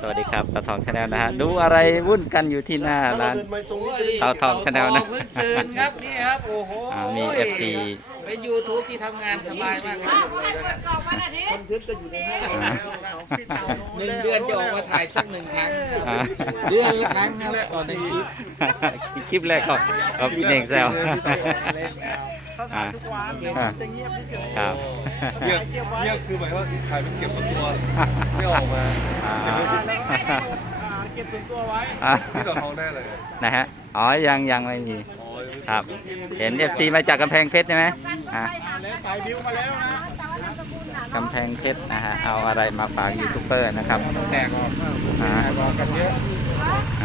สวัสดีครับ ตาทองชาแนลนะฮะ ดูอะไรวุ่นกันอยู่ที่หน้าร้านตาทองชาแนลนะครับ นี่ครับโอ้โหมีเอฟซีเป็นยูทูบที่ทำงานสบายมากคนทึบจะอยู่ในหนึ่งเดือนจะออกมาถ่ายสักหนึ่งครั้งเดือนละครั้งครับก่อนในคลิปคลิปแรกก่อนเอาพี่เน่งแซวเขันเงียบเกี่เงียบคือหมายว่าขายเปนเก็บส่วนตัวไม่ออกมาเก็บส่วนตัวไว้ที่ต่อเขาได้เลยนะฮะอ๋อยังยังไม่มีครับ เห็นเอฟซีมาจากกำแพงเพชรใช่ไหมกำแพงเพชรนะฮะเอาอะไรมาฝากยูทูบเบอร์นะครับแตกออกอ่ะกันเยอะ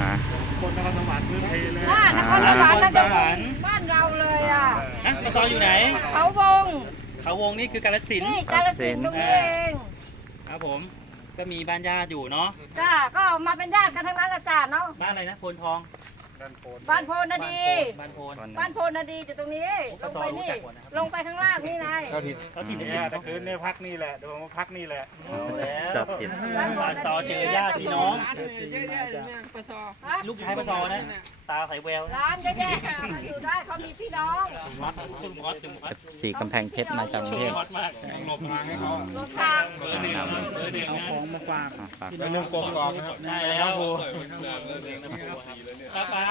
ะคนนครสวรรค์คือเทเลยนครสวรรค์ซองอยู่ไหนเขาวงเขาวงนี่คือกาลสินนีกาลสินตรเองครับผมก็มีบ้านญาติอยู่เนาะจ้าก็มาเป็นญาติกันทั้งนั้นละจ้าเนาะบ้านอะไรนะโพนทองบ้านโพนนาดี บ้านโพนนาดีอยู่ตรงนี้ ลงไปนี่ ลงไปข้างล่างนี่นายเขาถิ่นเขาถิ่นี่ยแต่คือในพักนี่แหละโดนพักนี่แหละเอาแล้วับถิ่นบ้านซอเจอญาติพี่น้องลูกชายปะซอนะ ตาใสแววร้านแย่ๆอยู่ได้เขามีพี่น้องวัดจุดวัดจุดวัดสี่กำแพงเพชรมาจากกรุงเทพหลบมาให้เขาหลบทางเดือดเดือดเอาของมาฝากเป็นเรื่องกลมกล่อมได้แล้วครับ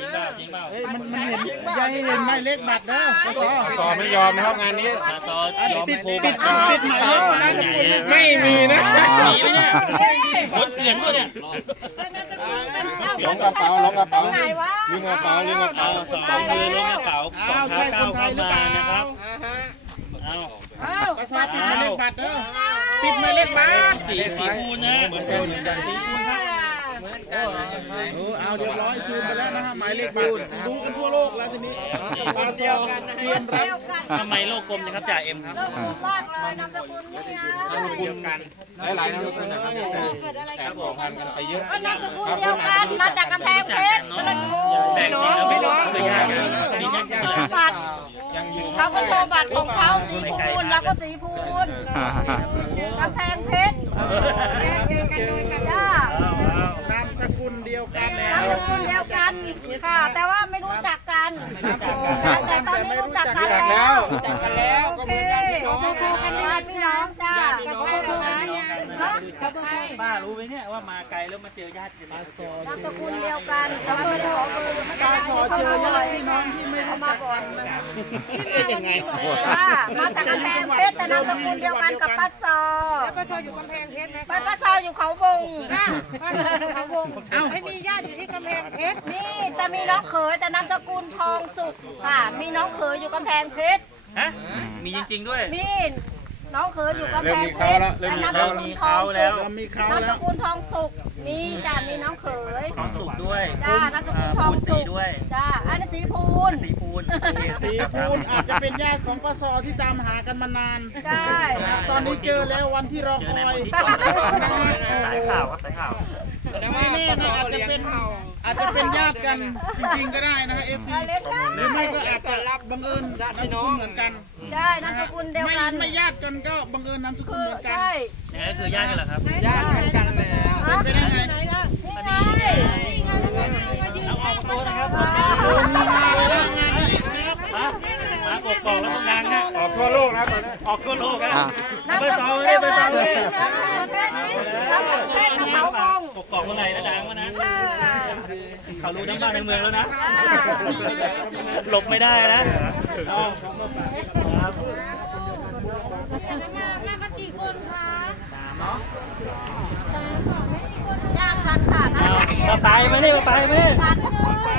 มันเห็นยัยเห็นไม่เล็กบัตรนะสอสอไม่ยอมนะครับงานนี้สอสอปิดปิดปิดหมายแล้วไม่มีนะหนีไปเนี่ยคนเอียงมาเนี่ยล้มกระเป๋าล้มกระเป๋าลืมกระเป๋าลืมกระเป๋าสองมือล้มกระเป๋าสองเท้าเก้าเข้ามานะครับเอ้าเอ้าปิดหมายเล็กบัตรเนอะปิดหมายเล็กบัตรสีสีพูนนะเหมือนเดิมเหมือนเดิมสีพูนครับจาเอาเรียบร้อยซูมไปแล้วนะฮะหมายเลขบูนดูกันทั่วโลกแล้วทีนี้มาเซอนเตรียมครับทำไมโลกกลมนีะครับจ่าเอ็มครับมากเลยนามสกุลนี่เตรียมกันหลายหลานกุลนะครับกดอะไรกันไปเยอะนามสกุลเดียวกันมาจากกำแพงเพชรตะโชแต่งตัวไนเังเขาก็โชว์บัตรของเขาสีพูนแล้วก็สีพูนกำแพงเพชรแล้วทนเดียวกันค่ะ แต่ว่าไม่รู้จักกันแต่ตอนนี้รู้จักกันแล้วโอเคโอเคกันได้พี่น้องจ้าโอเคไหมป้ารู้ไหมเนี่ยว่ามาไกลแล้วมาเจอญาติกันมาสกุลเดียวกันตรวจขอเบอร์ค่ะขาเจอญาติน้องที่ไม่เข้ามาก่อนที่มาที่บอกว่ามาจา่กำแพงเพชรแต่นามสกุลเดียวกันกับป้าซอแล้วป้าซออยู่กำแพงเพชรไมป้า้าซออยู่เขาวงป้าซออยู่เขาวงเอ้ไม่มีญาติอยู่ที่กำแพงเพชรนี่แต่มีน้องเขยแต่นามสกุลทองสุขค่ะมีน้องเขยอยู่กำแพงเพชรมีจริงๆด้วยนี่น้องเขยอยู่กำแพนเพชรแล้วน้องาแล้วน้องมีเข้วนกุลทองสุก มีจ้ามีน้องเขย ทองสุกด้วยจ้าน้องกุลทองสุกด้วยจ้าอันนี้สีพูนสีพูนสีพูน อาจจะเป็นญาติของปะซอที่ตามหากันมานาน ใช่ ตอนนี้เจอแล้ววันที่รอคอยสายข่าวสายข่าว แต่ไม่าน่นะอาจจะเป็นอาจจะเป็นญาติกันจริงๆก็ได้นะฮะเอฟซีหรือไม่ก็อาจจะบังเอิญนามสกุลเหมือนกันใช่นามสกุลเดียวกันไม่ไม่ญาติกันก็บังเอิญนามสกุลเหมือนกันใช่คือญาติกันเหรอครับญาติกันแล้เป็นไปได้ไงนี่นี่ไงเอาออกมาตนะครับลงมาบมกป้อแล้วต้องดังนะออกทั่โลกนะตอนนออกทั่โลกครับไม่ตองกกอกเมื่อไหร่นะดังมานะเขารู้ทั้งบ้านในเมืองแล้วนะหลบไม่ได้นะเราตายไหมนี่เราตายไหม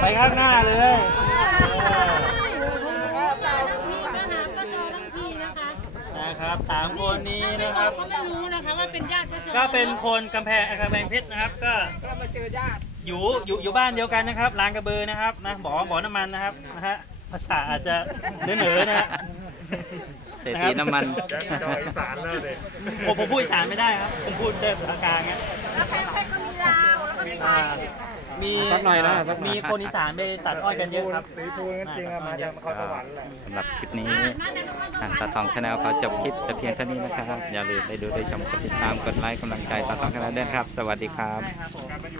ไปข้างหน้าเลยนะครับสามคนนี้นะครับก็เป็นคนกำแพงกำแพงเพชรนะครับ ก็มาเจอญาติอยู่อยู่อยู่บ้านเดียวกันนะครับร้านกระเบือนะครับนะบ่อบ่อน้ำมันนะครับนะฮะภาษาอาจจะเหนือๆนะเศรษฐีน้ำมันจอยสารแเด็ผมผมพูดสารไม่ได้ครับผมพูดเต็มกลางเงี้ยแล้วแพงก็มีมีสักหน่อยนะมีคนอีสานไปตัดอ้อยกันเยอะครับสีพูนจริงๆมาจากนครสวรรค์สำหรับคลิปนี้ตาทองชาแนลเขาจบคลิปแต่เพียงเท่านี้นะครับ อย่าลืมไปดูได้ชมกดติดตาม กดไลค์กำลังใจตาทองชาแนลด้วยครับ สวัสดีครับ